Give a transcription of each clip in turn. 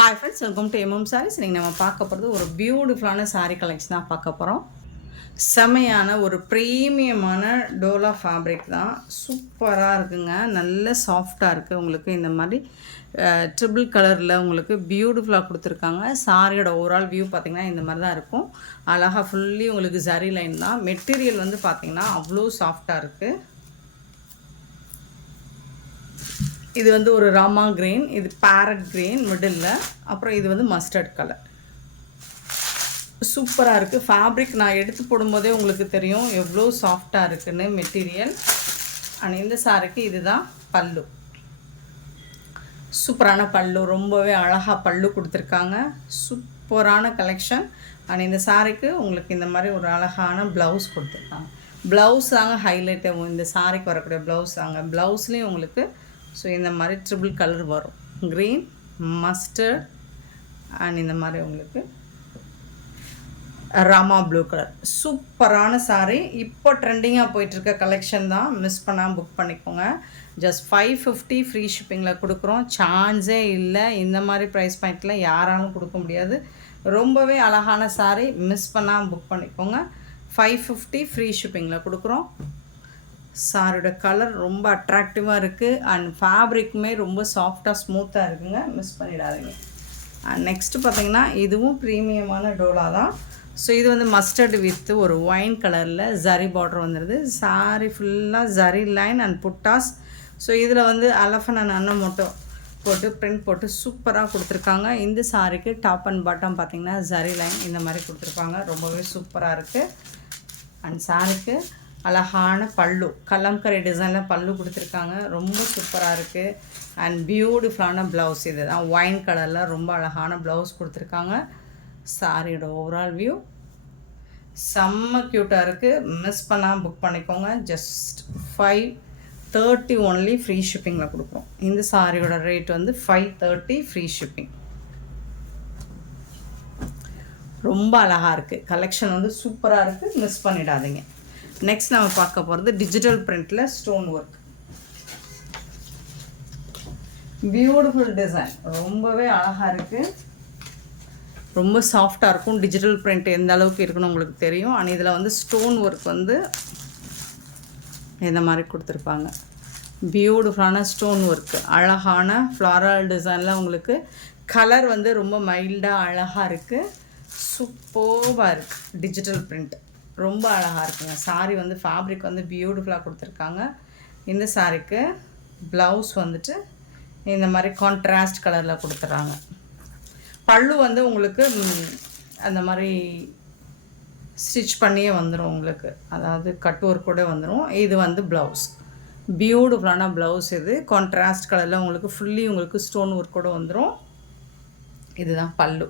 Hi friends, welcome to MM Sarees. நீங்கள் நம்ம பார்க்க போகிறது ஒரு பியூட்டிஃபுல்லான சாரீ கலெக்ஷன் தான் பார்க்க போகிறோம். செமையான ஒரு ப்ரீமியமான டோலா ஃபேப்ரிக் தான். சூப்பராக இருக்குங்க, நல்ல சாஃப்டாக இருக்குது. உங்களுக்கு இந்த மாதிரி ட்ரிபிள் கலரில் உங்களுக்கு பியூட்டிஃபுல்லாக கொடுத்துருக்காங்க. சாரியோட ஓவரால் வியூ பார்த்திங்கன்னா இந்த மாதிரி தான் இருக்கும். அழகாக ஃபுல்லி உங்களுக்கு ஜரி லைன் தான். மெட்டீரியல் வந்து பார்த்திங்கன்னா அவ்வளோ சாஃப்டாக இருக்குது. இது வந்து ஒரு ராமா கிரீன், இது பேரட் கிரீன் மிடில், அப்புறம் இது வந்து மஸ்டர்ட் கலர். சூப்பராக இருக்குது. ஃபேப்ரிக் நான் எடுத்து போடும்போதே உங்களுக்கு தெரியும் எவ்வளோ சாஃப்டாக இருக்குன்னு மெட்டீரியல். அண்ட் இந்த சாரிக்கு இதுதான் பல்லு. சூப்பரான பல்லு, ரொம்பவே அழகாக பல்லு கொடுத்துருக்காங்க. சூப்பரான கலெக்ஷன். அண்ட் இந்த சாரிக்கு உங்களுக்கு இந்த மாதிரி ஒரு அழகான ப்ளவுஸ் கொடுத்துருக்காங்க. ப்ளவுஸ் தாங்க ஹைலைட்டு, இந்த சாரிக்கு வரக்கூடிய ப்ளவுஸ் தாங்க. ப்ளவுஸ்லேயும் உங்களுக்கு ஸோ இந்த மாதிரி ட்ரிபிள் கலர் வரும், க்ரீன், மஸ்டர்ட் அண்ட் இந்த மாதிரி உங்களுக்கு ராமா ப்ளூ கலர். சூப்பரான சாரீ. இப்போ ட்ரெண்டிங்காக போயிட்டுருக்க கலெக்ஷன் தான், மிஸ் பண்ணாமல் புக் பண்ணிக்கோங்க. ஜஸ்ட் 550 ஃப்ரீ ஷிப்பிங்கில் கொடுக்குறோம். சான்ஸே இல்லை, இந்த மாதிரி ப்ரைஸ் பாயிண்டில் யாராலும் கொடுக்க முடியாது. ரொம்பவே அழகான சாரீ, மிஸ் பண்ணாமல் புக் பண்ணிக்கோங்க. 550 ஃப்ரீ ஷிப்பிங்கில் கொடுக்குறோம். சாரியோட கலர் ரொம்ப அட்ராக்டிவாக இருக்குது. அண்ட் ஃபேப்ரிக்குமே ரொம்ப சாஃப்டாக ஸ்மூத்தாக இருக்குங்க, மிஸ் பண்ணிடாதீங்க. அண்ட் நெக்ஸ்ட்டு பார்த்திங்கன்னா இதுவும் ப்ரீமியமான டோலா தான். ஸோ இது வந்து மஸ்டர்டு வித் ஒரு ஒயின் கலரில் ஜரி பார்டர் வந்துடுது. சாரி ஃபுல்லாக zari line and buttas. So இதில் வந்து அலஃபன் அண்ட் அன்னம் மட்டும் போட்டு பிரிண்ட் போட்டு சூப்பராக கொடுத்துருக்காங்க. இந்த சாரிக்கு டாப் அண்ட் பாட்டம் பார்த்திங்கன்னா ஜரி லைன் இந்த மாதிரி கொடுத்துருப்பாங்க. ரொம்பவே சூப்பராக இருக்குது. அண்ட் சாரிக்கு அழகான பல்லு, கலம்கரை டிசைனில் பல்லு கொடுத்துருக்காங்க. ரொம்ப சூப்பராக இருக்குது. அண்ட் பியூட்டிஃபுல்லான ப்ளவுஸ், இது தான் ஒயின் கலரில் ரொம்ப அழகான ப்ளவுஸ் கொடுத்துருக்காங்க. சாரியோட ஓவரால் வியூ செம்ம க்யூட்டாக இருக்குது. மிஸ் பண்ணாமல் புக் பண்ணிக்கோங்க. ஜஸ்ட் 530 ஒன்லி ஃப்ரீ ஷிப்பிங்கில் கொடுக்குறோம். இந்த சாரியோட ரேட் வந்து 530 ஃப்ரீ ஷிப்பிங். ரொம்ப அழகாக இருக்குது. கலெக்ஷன் வந்து சூப்பராக இருக்குது, மிஸ் பண்ணிடாதீங்க. நெக்ஸ்ட் நம்ம பார்க்க போகிறது டிஜிட்டல் பிரிண்டில் ஸ்டோன் ஒர்க். பியூட்டிஃபுல் டிசைன், ரொம்பவே அழகாக இருக்குது. ரொம்ப சாஃப்டாக இருக்கும். டிஜிட்டல் பிரிண்ட் எந்த அளவுக்கு இருக்குன்னு உங்களுக்கு தெரியும். ஆனால் இதில் வந்து ஸ்டோன் ஒர்க் வந்து இந்த மாதிரி கொடுத்துருப்பாங்க. பியூட்டிஃபுல்லான ஸ்டோன் ஒர்க்கு, அழகான ஃப்ளாரல் டிசைனில் உங்களுக்கு கலர் வந்து ரொம்ப மைல்டாக அழகாக இருக்குது. சூப்பராக இருக்குது. டிஜிட்டல் பிரிண்ட் ரொம்ப அழகாக இருக்குங்க. சாரீ வந்து ஃபேப்ரிக் வந்து பியூட்டிஃபுல்லாக கொடுத்துருக்காங்க. இந்த சாரீக்கு ப்ளவுஸ் வந்துட்டு இந்த மாதிரி கான்ட்ராஸ்ட் கலரில் கொடுத்துட்றாங்க. பல்லு வந்து உங்களுக்கு அந்த மாதிரி ஸ்டிச் பண்ணியே வந்துடும் உங்களுக்கு, அதாவது கட் ஒர்க் கூட வந்துடும். இது வந்து ப்ளவுஸ், பியூட்டிஃபுல்லான ப்ளவுஸ். இது கான்ட்ராஸ்ட் கலரில் உங்களுக்கு ஃபுல்லி உங்களுக்கு ஸ்டோன் ஒர்க் கூட வந்துடும். இதுதான் பல்லு.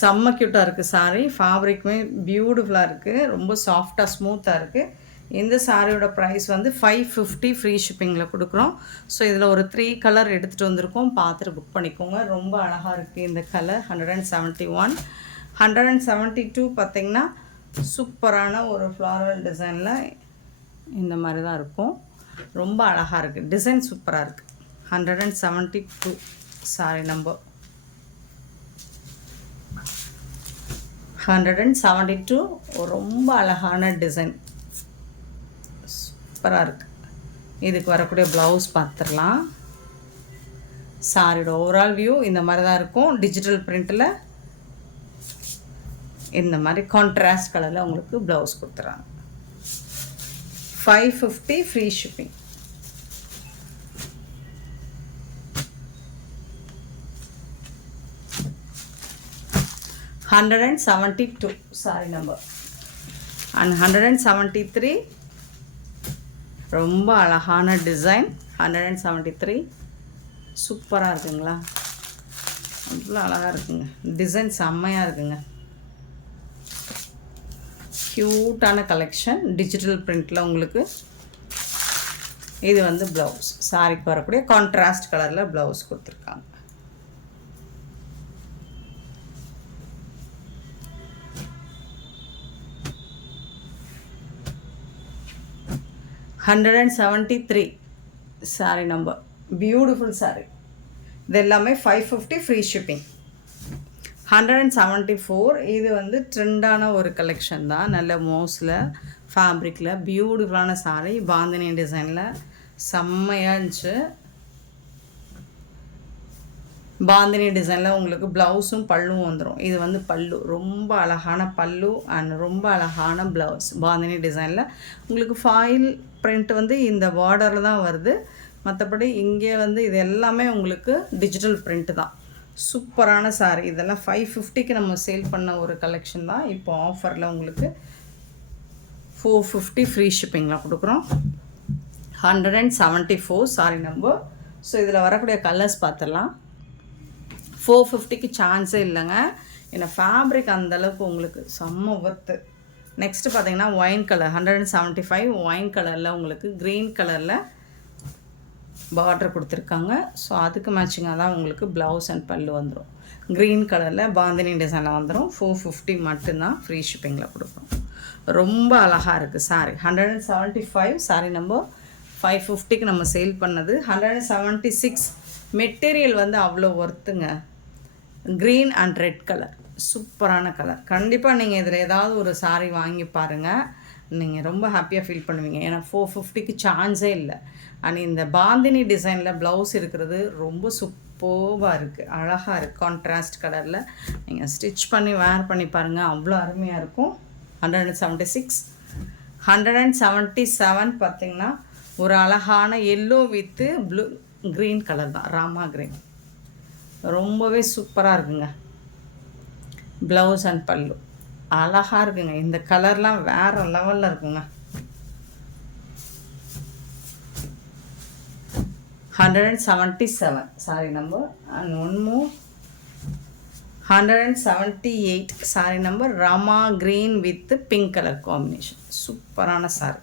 செம்ம க்யூட்டாக இருக்குது சாரீ. ஃபேப்ரிக்குமே பியூட்டிஃபுல்லாக இருக்குது, ரொம்ப சாஃப்டாக ஸ்மூத்தாக இருக்குது. இந்த சாரியோட ப்ரைஸ் வந்து 550 ஃப்ரீ ஷிப்பிங்கில் கொடுக்குறோம். ஸோ இதில் ஒரு 3 கலர் எடுத்துகிட்டு வந்திருக்கோம், பார்த்துட்டு புக் பண்ணிக்கோங்க. ரொம்ப அழகாக இருக்குது இந்த கலர். 171, 172 பார்த்திங்கன்னா சூப்பரான ஒரு ஃப்ளாரல் டிசைனில் இந்த மாதிரி தான் இருக்கும். ரொம்ப அழகாக இருக்குது, டிசைன் சூப்பராக இருக்குது. 172 சாரி நம்பர் 172. ரொம்ப அழகான டிசைன், சூப்பராக இருக்குது. இதுக்கு வரக்கூடிய ப்ளவுஸ் பார்த்துடலாம். சாரியோட ஓவரால் வியூ இந்த மாதிரி தான் இருக்கும். டிஜிட்டல் பிரிண்ட்டில் இந்த மாதிரி கான்ட்ராஸ்ட் கலரில் உங்களுக்கு ப்ளவுஸ் கொடுத்துறாங்க. 550 free shipping. $172 sorry number. And 173 ரொம்ப அழகான டிசைன். 173 சூப்பராக இருக்குங்களா, அவ்வளோ அழகாக இருக்குங்க. டிசைன் செம்மையாக இருக்குங்க. க்யூட்டான கலெக்ஷன், டிஜிட்டல் பிரிண்டில் உங்களுக்கு. இது வந்து ப்ளவுஸ், சாரிக்கு வரக்கூடிய கான்ட்ராஸ்ட் கலரில் ப்ளவுஸ் கொடுத்துருக்காங்க. $173 சாரி நம்பர். பியூட்டிஃபுல் சாரி, இது எல்லாமே 550 ஃப்ரீ ஷிப்பிங். 174 இது வந்து ட்ரெண்டான ஒரு கலெக்ஷன் தான். நல்ல மோஸில் ஃபேப்ரிக்கில் பியூட்டிஃபுல்லான சாரீ, பாந்தினி டிசைனில் செம்மையாக இருந்துச்சு. பாந்தினி டிசைனில் உங்களுக்கு ப்ளவுஸும் பல்லும் வந்துடும். இது வந்து பல்லு, ரொம்ப அழகான பல்லு அண்ட் ரொம்ப அழகான ப்ளவுஸ். பாந்தினி டிசைனில் உங்களுக்கு ஃபாயில் பிரிண்ட் வந்து இந்த பார்டரில் தான் வருது. மற்றபடி இங்கே வந்து இது எல்லாமே உங்களுக்கு டிஜிட்டல் பிரிண்ட் தான். சூப்பரான சாரீ. இதெல்லாம் 550க்கு நம்ம சேல் பண்ண ஒரு கலெக்ஷன் தான். இப்போ ஆஃபரில் உங்களுக்கு 450 ஃப்ரீ ஷிப்பிங்கில் கொடுக்குறோம். 174 சாரி நம்பர். ஸோ இதில் வரக்கூடிய கலர்ஸ் பார்த்துடலாம். 450க்கு சான்ஸே இல்லைங்க. ஏன்னா ஃபேப்ரிக் அந்தளவுக்கு உங்களுக்கு செம்ம ஒர்த்து. நெக்ஸ்ட்டு பார்த்தீங்கன்னா ஒயின் கலர் 175 ஒயின் கலரில் உங்களுக்கு க்ரீன் கலரில் பார்டர் கொடுத்துருக்காங்க. ஸோ அதுக்கு மேட்சிங்காக தான் உங்களுக்கு ப்ளவுஸ் அண்ட் பல்லு வந்துடும். க்ரீன் கலரில் பாந்தினி டிசைனில் வந்துடும். 450 மட்டும்தான் ஃப்ரீ ஷிப்பிங்கில் கொடுப்போம். ரொம்ப அழகாக இருக்குது சாரீ. 175 சாரீ நம்பர். 550க்கு நம்ம சேல் பண்ணது. 176 மெட்டீரியல் வந்து அவ்வளோ ஒர்த்துங்க. க்ரீன் அண்ட் ரெட் கலர், சூப்பரான கலர். கண்டிப்பாக நீங்கள் இதில் ஏதாவது ஒரு சாரீ வாங்கி பாருங்கள், நீங்கள் ரொம்ப ஹாப்பியாக ஃபீல் பண்ணுவீங்க. ஏன்னா 450க்கு சான்ஸே இல்லை. அண்ட் இந்த பாந்தினி டிசைனில் ப்ளவுஸ் இருக்கிறது ரொம்ப சூப்பராக இருக்குது, அழகாக இருக்குது. கான்ட்ராஸ்ட் கலரில் நீங்கள் ஸ்டிச் பண்ணி வேர் பண்ணி பாருங்கள், அவ்வளோ அருமையாக இருக்கும். 176 177 பார்த்திங்கன்னா ஒரு அழகான yellow with blue green colour தான், ராமா க்ரீன். ரொம்பவே சூப்பராக இருக்குங்க. ப்ளவுஸ் அண்ட் பல்லு அழகாக இருக்குங்க. இந்த கலர்லாம் வேறு லெவலில் இருக்குங்க. 177 sorry number. And one more 178 sorry number. Rama green with pink colour combination, சூப்பரான சாரி.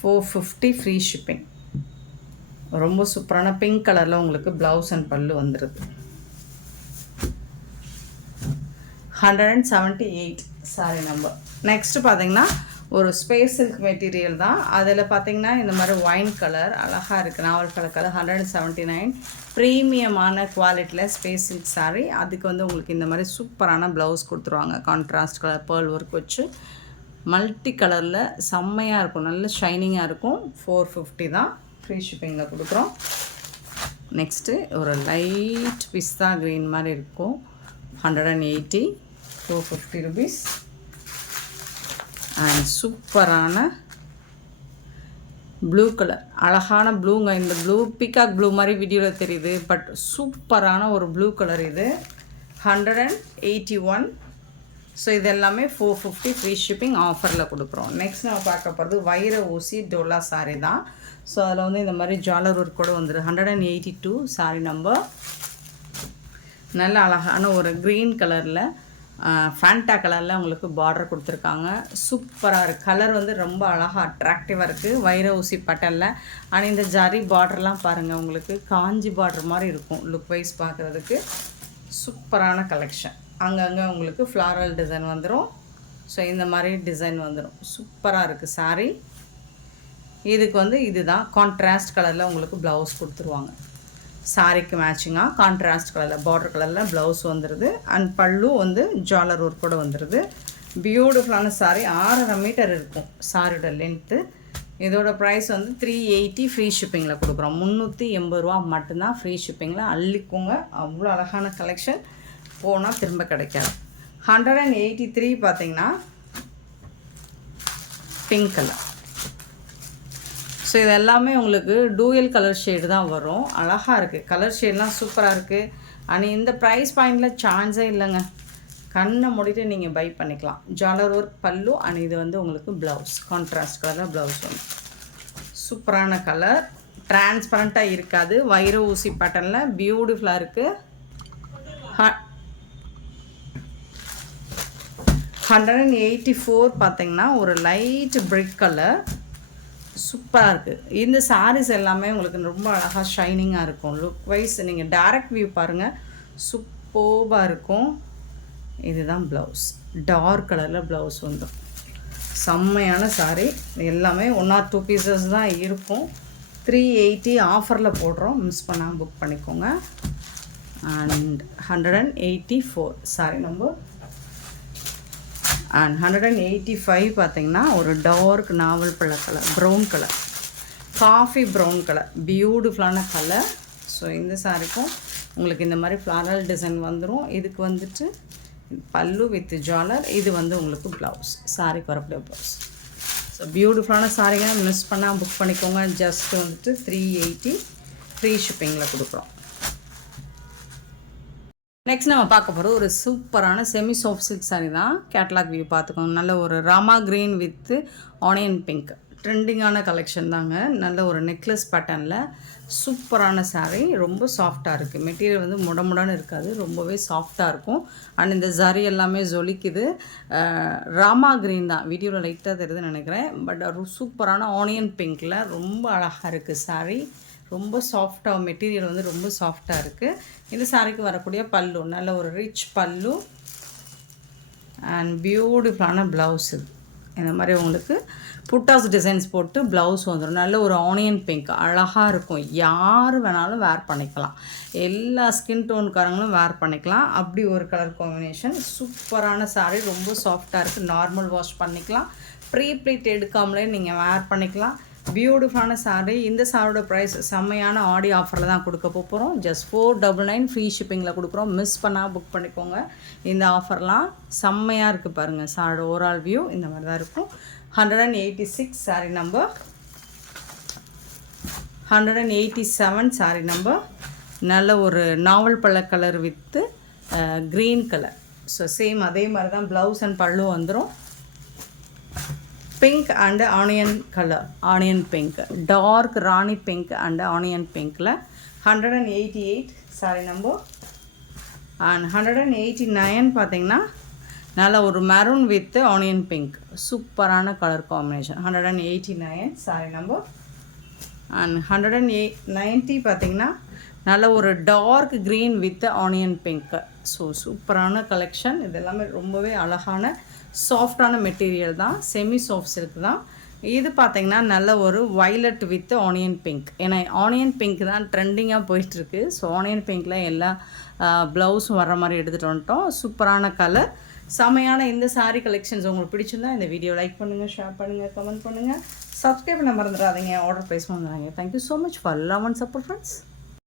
450 free shipping. ரொம்ப சூப்பரான பிங்க் கலரில் உங்களுக்கு ப்ளவுஸ் அண்ட் பல்லு வந்துடுது. 178 சாரி நம்பர். நெக்ஸ்ட்டு பார்த்தீங்கன்னா ஒரு ஸ்பேஸ் சில்க் மெட்டீரியல் தான். அதில் பார்த்தீங்கன்னா இந்த மாதிரி ஒயின் கலர் அழகாக இருக்குது, நாவல் கலர். 179 ப்ரீமியமான குவாலிட்டியில் ஸ்பேஸ் சில்க் சாரீ. அதுக்கு வந்து உங்களுக்கு இந்த மாதிரி சூப்பரான ப்ளவுஸ் கொடுத்துருவாங்க. கான்ட்ராஸ்ட் கலர் பேர்ல் ஒர்க் வச்சு மல்டி கலரில் செம்மையாக இருக்கும், நல்ல ஷைனிங்காக இருக்கும். 450 தான் ஃப்ரீ ஷிப்பிங்கில் கொடுக்குறோம். நெக்ஸ்ட்டு ஒரு லைட் பிஸ்தா க்ரீன் மாதிரி இருக்கும். 180 450 rupees. அண்ட் சூப்பரான ப்ளூ கலர், அழகான ப்ளூங்க. இந்த ப்ளூ பீகாக் ப்ளூ மாதிரி வீடியோவில் தெரியுது, பட் சூப்பரான ஒரு ப்ளூ கலர் இது. 181. ஸோ இது எல்லாமே 450 ஃப்ரீ ஷிப்பிங் ஆஃபரில் கொடுக்குறோம். நெக்ஸ்ட் நம்ம பார்க்க போகிறது வைர ஊசி டோலா சாரீ தான். ஸோ அதில் வந்து இந்த மாதிரி ஜாலர் ஒர்க் கூட வந்துடும். 182 சாரீ நம்பர். நல்ல அழகான ஒரு க்ரீன் கலரில் ஃபேண்டா கலரில் உங்களுக்கு பார்டர் கொடுத்துருக்காங்க. சூப்பராக இருக்குது. கலர் வந்து ரொம்ப அழகாக அட்ராக்டிவாக இருக்குது. வைர ஊசி பட்டனில். ஆனால் இந்த ஜரி பார்டர்லாம் பாருங்கள், உங்களுக்கு காஞ்சி பார்டர் மாதிரி இருக்கும் லுக் வைஸ் பார்க்குறதுக்கு. சூப்பரான கலெக்ஷன். அங்கங்கே உங்களுக்கு ஃப்ளாரல் டிசைன் வந்துடும். ஸோ இந்த மாதிரி டிசைன் வந்துடும். சூப்பராக இருக்குது சாரீ. இதுக்கு வந்து இதுதான் கான்ட்ராஸ்ட் கலரில் உங்களுக்கு ப்ளவுஸ் கொடுத்துருவாங்க. சாரிக்கு மேட்சிங்காக கான்ட்ராஸ்ட் கலரில் பார்டர் கலரில் ப்ளவுஸ் வந்துடுது. அண்ட் பல்லு வந்து ஜாலர் ஒர்க் கூட வந்துடுது. பியூட்டிஃபுல்லான சாரீ. 6.5 மீட்டர் இருக்கும் சாரியோட லென்த்து. இதோட ப்ரைஸ் வந்து 380 ஃப்ரீ ஷிப்பிங்கில் கொடுக்குறோம். 380 ரூபா மட்டும்தான் ஃப்ரீ ஷிப்பிங்கில். அள்ளிக்கோங்க, அவ்வளோ அழகான கலெக்ஷன், போனால் திரும்ப கிடைக்காது. 183 பார்த்தீங்கன்னா பிங்க் கலர். ஸோ இது எல்லாமே உங்களுக்கு டூயல் கலர் ஷேடு தான் வரும். அழகாக இருக்குது, கலர் ஷேட்லாம் சூப்பராக இருக்குது. ஆனால் இந்த ப்ரைஸ் பாயிண்டில் சான்ஸே இல்லைங்க. கண்ணை மூடிட்டு நீங்கள் பை பண்ணிக்கலாம். ஜாலர் ஒர்க் பல்லு அண்ட் இது வந்து உங்களுக்கு ப்ளவுஸ் கான்ட்ராஸ்ட் கலரில் ப்ளவுஸ் வந்து சூப்பரான கலர். டிரான்ஸ்பரண்ட்டாக இருக்காது. வைர ஊசி பேட்டர்னில் பியூட்டிஃபுல்லாக இருக்குது. 184 பார்த்தீங்கன்னா ஒரு லைட் பிரிக் கலர், சூப்பராக இருக்குது. இந்த சாரீஸ் எல்லாமே உங்களுக்கு ரொம்ப அழகாக ஷைனிங்காக இருக்கும். லுக் வைஸ் நீங்கள் டைரக்ட் வியூ பாருங்கள், சூப்பராக இருக்கும். இதுதான் ப்ளவுஸ், டார்க் கலரில் ப்ளவுஸ் வந்துடும். செம்மையான சாரீ. எல்லாமே 1 or 2 பீசஸ் தான் இருக்கும். 380 ஆஃபரில் போடுறோம், மிஸ் பண்ணாமல் புக் பண்ணிக்கோங்க. And 184 sorry number. அண்ட் 185 பார்த்தீங்கன்னா ஒரு டார்க் நாவல் பழ colour, brown colour, coffee brown colour, பியூட்டிஃபுல்லான கலர். ஸோ இந்த சாரிக்கும் உங்களுக்கு இந்த மாதிரி ஃப்ளாரல் டிசைன் வந்துடும். இதுக்கு வந்துட்டு பல்லு வித் ஜாலர், இது வந்து உங்களுக்கு ப்ளவுஸ், சாரிக்கு வரக்கூடிய ப்ளவுஸ். ஸோ பியூட்டிஃபுல்லான சாரிங்க, மிஸ் பண்ணால் புக் பண்ணிக்கோங்க. ஜஸ்ட் வந்துட்டு 380 ஃப்ரீ ஷிப்பிங்கில் கொடுக்குறோம். நெக்ஸ்ட் நம்ம பார்க்க போகிறது ஒரு சூப்பரான செமி சாஃப்ட் சில்க் சாரீ தான். கேட்லாக் வியூ பார்த்துக்கோங்க. நல்ல ஒரு Rama green with onion pink, ட்ரெண்டிங்கான கலெக்ஷன் தாங்க. நல்ல ஒரு நெக்லஸ் பேட்டர்னில் சூப்பரான சாரீ, ரொம்ப சாஃப்டாக இருக்குது. மெட்டீரியல் வந்து முடமுடன்னு இருக்காது, ரொம்பவே சாஃப்டாக இருக்கும். அண்ட் இந்த சாரீ எல்லாமே ஜொலிக்குது. ராமா க்ரீன் தான், வீடியோவில் லைட்டாக தெரியுதுன்னு நினைக்கிறேன். பட் ஒரு சூப்பரான ஆனியன் பிங்க்கில் ரொம்ப அழகாக இருக்குது சாரீ. ரொம்ப சாஃப்டாக, மெட்டீரியல் வந்து ரொம்ப சாஃப்டாக இருக்குது. இந்த சாரீக்கு வரக்கூடிய பல்லு நல்ல ஒரு ரிச் பல்லு அண்ட் பியூட்டிஃபுல்லான ப்ளவுஸ். இது இந்த மாதிரி உங்களுக்கு புட்டாஸ் டிசைன்ஸ் போட்டு ப்ளவுஸ் வந்துடும். நல்ல ஒரு ஆனியன் பிங்க், அழகாக இருக்கும். யார் வேணாலும் வேர் பண்ணிக்கலாம், எல்லா ஸ்கின் டோனுக்காரங்களும் வேர் பண்ணிக்கலாம். அப்படி ஒரு கலர் காம்பினேஷன், சூப்பரான சாரீ, ரொம்ப சாஃப்டாக இருக்குது. நார்மல் வாஷ் பண்ணிக்கலாம், ப்ரீ ப்ளீட் எடுக்காமலே நீங்கள் வேர் பண்ணிக்கலாம். பியூட்டிஃபுல்லான சாரீ. இந்த சாரியோட ப்ரைஸ் செம்மையான ஆடி ஆஃபரில் தான் கொடுக்க போகிறோம். ஜஸ்ட் 499 ஃப்ரீ ஷிப்பிங்கில் கொடுக்குறோம். மிஸ் பண்ணால் புக் பண்ணிக்கோங்க. இந்த ஆஃபர்லாம் செம்மையாக இருக்குது பாருங்கள். சாரியோட ஓவரால் வியூ இந்த மாதிரி தான் இருக்கும். 186 சாரீ நம்பர், 187 சாரீ நம்பர். நல்ல ஒரு நாவல் பழ colour with green colour. So same அதே மாதிரி தான் ப்ளவுஸ் அண்ட் பல்லு வந்துடும். Pink and onion colour, onion pink, dark rani pink and onion பிங்க்கில் 188 சாரி நம்பர். அண்ட் 189 பார்த்தீங்கன்னா நல்ல ஒரு மெரூன் வித் ஆனியன் பிங்க், சூப்பரான colour combination. 189 sari number. And 190 பார்த்தீங்கன்னா நல்ல ஒரு dark green with onion pink. So சூப்பரான கலெக்ஷன். இது எல்லாமே ரொம்பவே அழகான சாஃப்டான மெட்டீரியல் தான், செமி சாஃப்ட் சில்க் தான். இது பார்த்திங்கன்னா நல்ல ஒரு வைலட் வித் ஆனியன் பிங்க். ஏன்னா ஆனியன் பிங்க் தான் ட்ரெண்டிங்காக போயிட்டுருக்கு. ஸோ ஆனியன் பிங்க்கில் எல்லா ப்ளவுஸும் வர்ற மாதிரி எடுத்துகிட்டு வந்துட்டோம். சூப்பரான கலர், செமையான இந்த சாரீ கலெக்ஷன்ஸ் உங்களுக்கு பிடிச்சிருந்தா இந்த வீடியோ லைக் பண்ணுங்கள், ஷேர் பண்ணுங்கள், கமெண்ட் பண்ணுங்கள், சப்ஸ்கிரைப் பண்ண மறந்துடாதீங்க, ஆர்டர் ப்ரைஸ் வந்துடுறாங்க. Thank you so much for love and support friends.